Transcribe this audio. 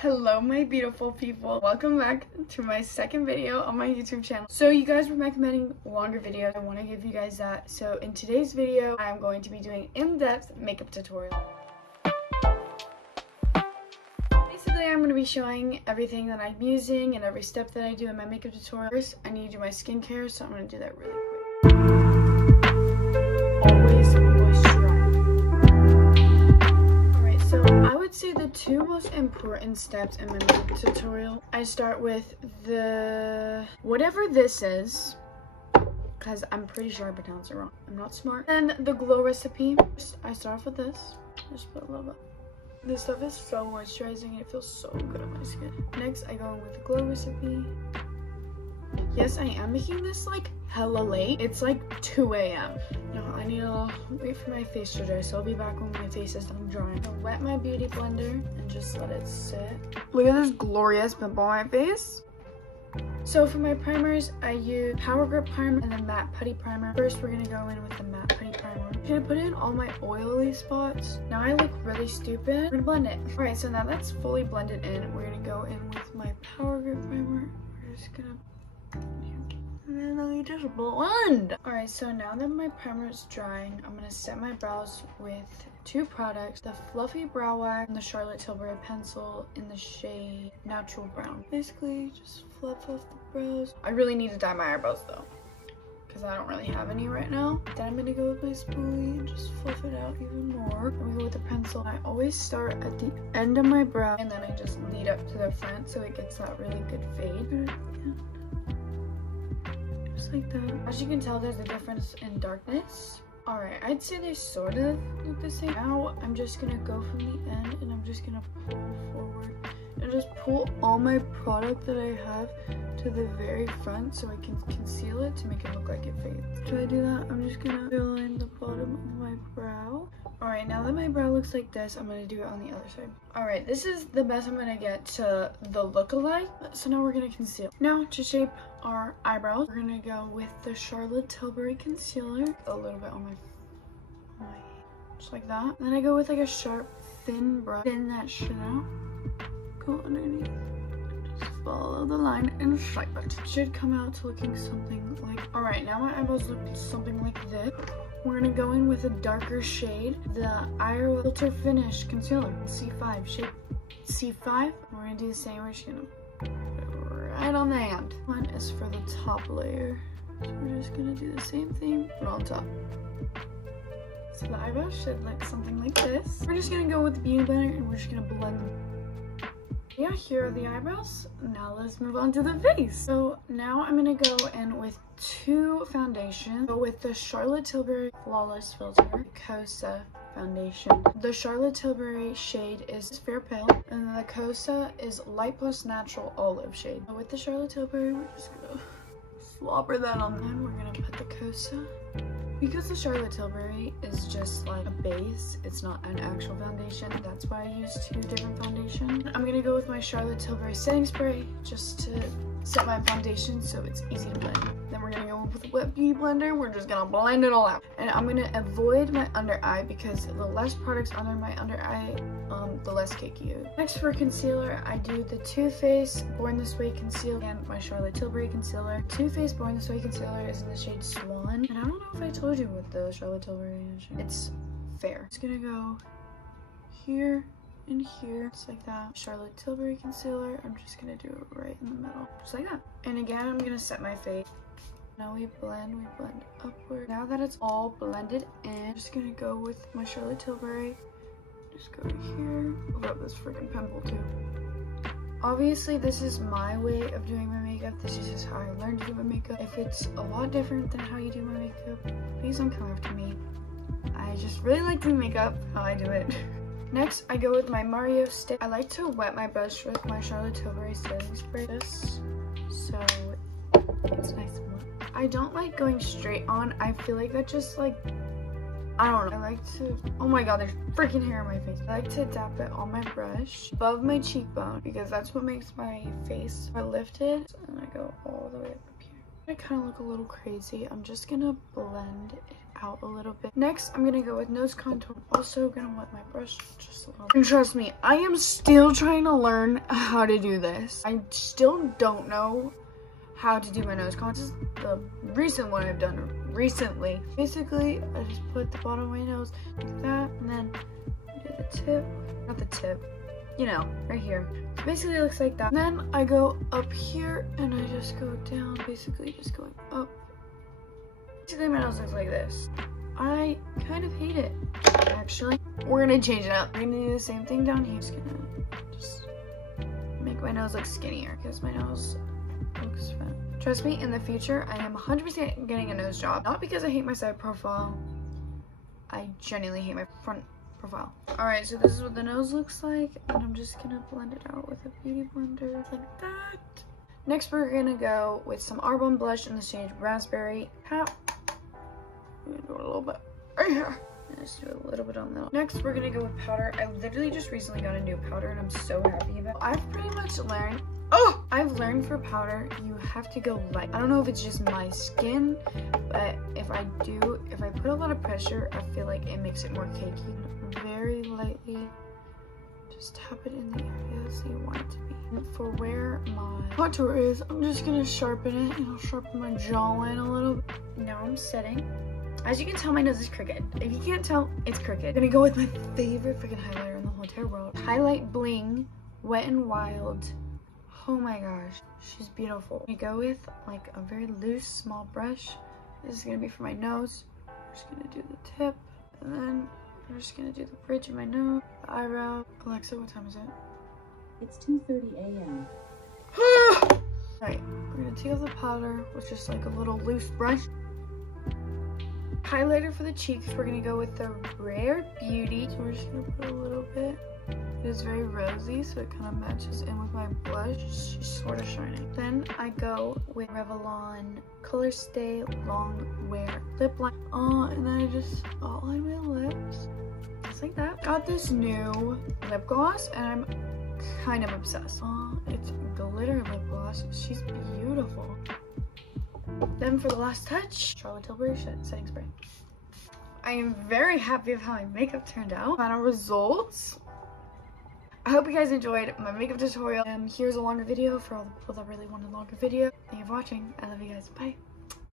Hello my beautiful people, welcome back to my second video on my YouTube channel. So you guys were recommending longer videos. I want to give you guys that. So in today's video I'm going to be doing in-depth makeup tutorial. Basically I'm going to be showing everything that I'm using and every step that I do in my makeup tutorial. First I need to do my skincare, so I'm going to do that really quick. Always moisturize. Alright, so I would say the two most important steps in my makeup tutorial. I start with whatever this is, because I'm pretty sure I pronounced it wrong. I'm not smart. Then the glow recipe. I start off with this. Just put a little bit. This stuff is so moisturizing and it feels so good on my skin. Next, I go in with the glow recipe. Yes, I am making this like hella late. It's like 2 a.m. No, I need to wait for my face to dry, so I'll be back when my face is done drying. I'll wet my beauty blender and just let it sit. Look at this glorious pimple on my face. So for my primers, I use Power Grip Primer and the Matte Putty Primer. First, we're gonna go in with the Matte Putty Primer. I'm gonna put it in all my oily spots. Now I look really stupid. We're gonna blend it. All right, so now that's fully blended in. We're gonna go in with my Power Grip Primer. We're just gonna and then I just blend. Alright, so now that my primer is drying, I'm gonna set my brows with two products, the Fluffy Brow Wax and the Charlotte Tilbury pencil in the shade Natural Brown. Basically, just fluff off the brows. I really need to dye my eyebrows though, because I don't really have any right now. Then I'm gonna go with my spoolie and just fluff it out even more. Then we go with the pencil. I always start at the end of my brow and then I just lead up to the front so it gets that really good fade. Like that. As you can tell, there's a difference in darkness. Alright, I'd say they sort of look the same. Now I'm just gonna go from the end and I'm just gonna pull forward and just pull all my product that I have to the very front so I can conceal it to make it look like it fades. After I do that, I'm just gonna fill in the bottom of my brow. Alright, now that my brow looks like this, I'm gonna do it on the other side. Alright, this is the best I'm gonna get to the look-alike. So now we're gonna conceal. Now to shape our eyebrows, we're gonna go with the Charlotte Tilbury concealer. A little bit on my just like that. Then I go with like a sharp, thin brush. Thin that shit out. Go underneath. Just follow the line and shape it. Should come out to looking something like. Alright, now my eyebrows look something like this. We're gonna go in with a darker shade, the Iowa Filter Finish Concealer, C5, shade C5. We're gonna do the same, we're just gonna put it right on the hand. One is for the top layer. So we're just gonna do the same thing, but on top. So the eyebrows should look something like this. We're just gonna go with the beauty blender and we're just gonna blend them. Yeah, here are the eyebrows. Now let's move on to the face. So now I'm gonna go in with two foundations. Go with the Charlotte Tilbury Flawless Filter Cosa foundation. The Charlotte Tilbury shade is Fair Pale, and the Cosa is Light Plus Natural Olive shade. So with the Charlotte Tilbury, we're just gonna slobber that on. Then we're gonna put the Cosa. Because the Charlotte Tilbury is just like a base, it's not an actual foundation, that's why I use two different foundations. I'm gonna go with my Charlotte Tilbury setting spray just to set my foundation so it's easy to blend. Then we're gonna go with the wet beauty blender, we're just gonna blend it all out. And I'm gonna avoid my under eye because the less products under my under eye, the less cake you. Next for concealer, I do the Too Faced Born This Way Concealer and my Charlotte Tilbury Concealer. Too Faced Born This Way Concealer is in the shade Swan. And I don't know if I told you what the Charlotte Tilbury is. It's fair. It's gonna go here and here, just like that. Charlotte Tilbury Concealer, I'm just gonna do it right in the middle, just like that. And again, I'm gonna set my face. Now we blend upward. Now that it's all blended in, I'm just gonna go with my Charlotte Tilbury. Just go here. Cover up this freaking pimple too. Obviously, this is my way of doing my makeup. This is just how I learned to do my makeup. If it's a lot different than how you do my makeup, please don't come after me. I just really like doing makeup, how I do it. Next, I go with my Mario stick. I like to wet my brush with my Charlotte Tilbury setting spray. This, so it's nice and wet. I don't like going straight on. I feel like that just like, I don't know. I like to, oh my god, there's freaking hair on my face. I like to dab it on my brush above my cheekbone because that's what makes my face more lifted. And I go all the way up here. I kind of look a little crazy. I'm just gonna blend it out a little bit. Next, I'm gonna go with nose contour. Also gonna wet my brush just a little bit. And trust me, I am still trying to learn how to do this. I still don't know how to do my nose contour. This is the recent one I've done recently. Basically, I just put the bottom of my nose like that, and then do the tip, not the tip, you know, right here. So basically it looks like that. And then I go up here and I just go down, basically just going up. Basically my nose looks like this. I kind of hate it, actually. We're gonna change it up. We're gonna do the same thing down here. Just make my nose look skinnier because my nose looks fat. Trust me, in the future, I am 100% getting a nose job. Not because I hate my side profile. I genuinely hate my front profile. Alright, so this is what the nose looks like. And I'm just gonna blend it out with a beauty blender like that. Next, we're gonna go with some Arbonne blush in the shade Raspberry. I'm gonna do a little bit right here. And just do a little bit on the. Next, we're gonna go with powder. I literally just recently got a new powder and I'm so happy about it. I've pretty much learned. Oh! I've learned for powder, you have to go light. I don't know if it's just my skin, but if I put a lot of pressure, I feel like it makes it more cakey. Very lightly, just tap it in the areas you want it to be. And for where my contour is, I'm just gonna sharpen it, and I'll sharpen my jawline a little bit. Now I'm setting. As you can tell, my nose is crooked. If you can't tell, it's crooked. I'm gonna go with my favorite freaking highlighter in the whole entire world. Highlight Bling Wet n Wild. Oh my gosh, she's beautiful. I go with like a very loose, small brush. This is gonna be for my nose. I'm just gonna do the tip, and then I'm just gonna do the bridge of my nose, the eyebrow. Alexa, what time is it? It's 2:30 a.m. Alright, we're gonna take off the powder with just like a little loose brush. Highlighter for the cheeks, we're gonna go with the Rare Beauty. So we're just gonna put a little bit. It is very rosy, so it kind of matches in with my blush. She's sort of shining. Then I go with Revlon Color Stay Long Wear Lip Line. And then I just outline my lips. Just like that. Got this new lip gloss, and I'm kind of obsessed. It's glitter lip gloss. She's beautiful. Then for the last touch, Charlotte Tilbury setting spray. I am very happy with how my makeup turned out. Final results. I hope you guys enjoyed my makeup tutorial. And here's a longer video for all the people that really want a longer video. Thank you for watching. I love you guys. Bye.